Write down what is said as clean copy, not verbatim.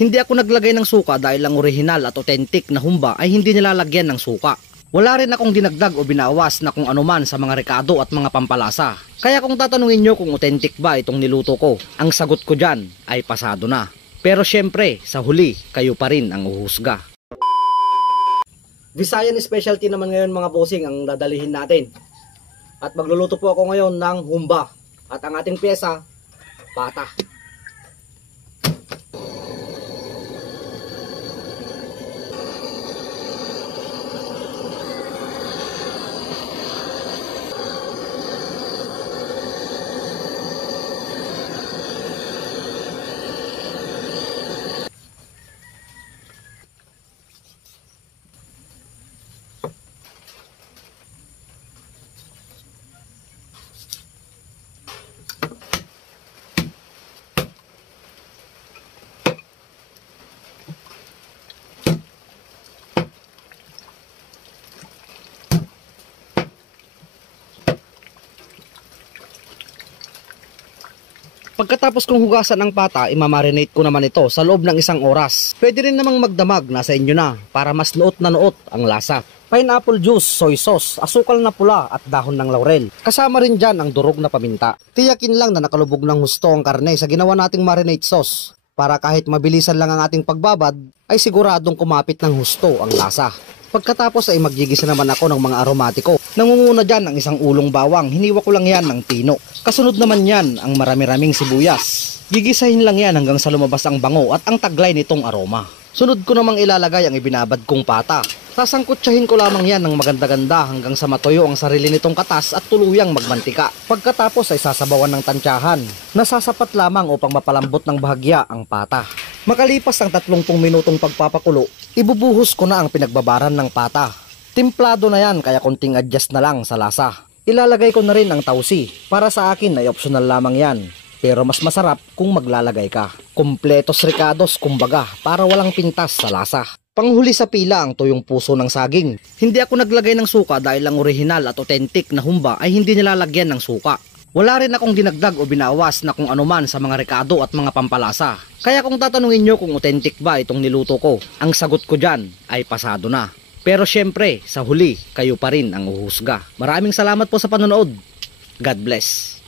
Hindi ako naglagay ng suka dahil ang orihinal at authentic na humba ay hindi nilalagyan ng suka. Wala rin akong dinagdag o binawas na kung anuman sa mga rekado at mga pampalasa. Kaya kung tatanungin nyo kung authentic ba itong niluto ko, ang sagot ko dyan ay pasado na. Pero syempre, sa huli, kayo pa rin ang uhusga. Visayan specialty naman ngayon mga bossing ang dadalihin natin. At magluluto po ako ngayon ng humba. At ang ating pyesa, pata. Pagkatapos kong hugasan ang pata, imamarinate ko naman ito sa loob ng 1 oras. Pwede rin namang magdamag, nasa inyo na, para mas nuot na nuot ang lasa. Pineapple juice, soy sauce, asukal na pula at dahon ng laurel. Kasama rin dyan ang durog na paminta. Tiyakin lang na nakalubog ng husto ang karne sa ginawa nating marinate sauce. Para kahit mabilisan lang ang ating pagbabad, ay siguradong kumapit ng husto ang lasa. Pagkatapos ay magigisa naman ako ng mga aromatiko. Nangunguna dyan ang 1 ulong bawang, hiniwa ko lang yan ng pino. Kasunod naman yan ang marami-raming sibuyas. Gigisahin lang yan hanggang sa lumabas ang bango at ang taglay nitong aroma. Sunod ko namang ilalagay ang ibinabad kong pata. Sasangkutsahin ko lamang yan ng maganda-ganda hanggang sa matuyo ang sarili nitong katas at tuluyang magmantika. Pagkatapos ay sasabawan ng tansyahan. Nasasapat lamang upang mapalambot ng bahagya ang pata. Makalipas ang 30 minutong pagpapakulo, ibubuhos ko na ang pinagbabaran ng pata. Timplado na yan kaya konting adjust na lang sa lasa. Ilalagay ko na rin ang tausi. Para sa akin ay optional lamang yan. Pero mas masarap kung maglalagay ka. Kumpletos ricados kumbaga para walang pintas sa lasa. Panghuli sa pila ang tuyong puso ng saging. Hindi ako naglagay ng suka dahil ang orihinal at authentic na humba ay hindi nilalagyan ng suka. Wala rin akong dinagdag o binawas na kung anuman sa mga rekado at mga pampalasa. Kaya kung tatanungin nyo kung authentic ba itong niluto ko, ang sagot ko dyan ay pasado na. Pero syempre, sa huli, kayo pa rin ang uhusga. Maraming salamat po sa panonood. God bless.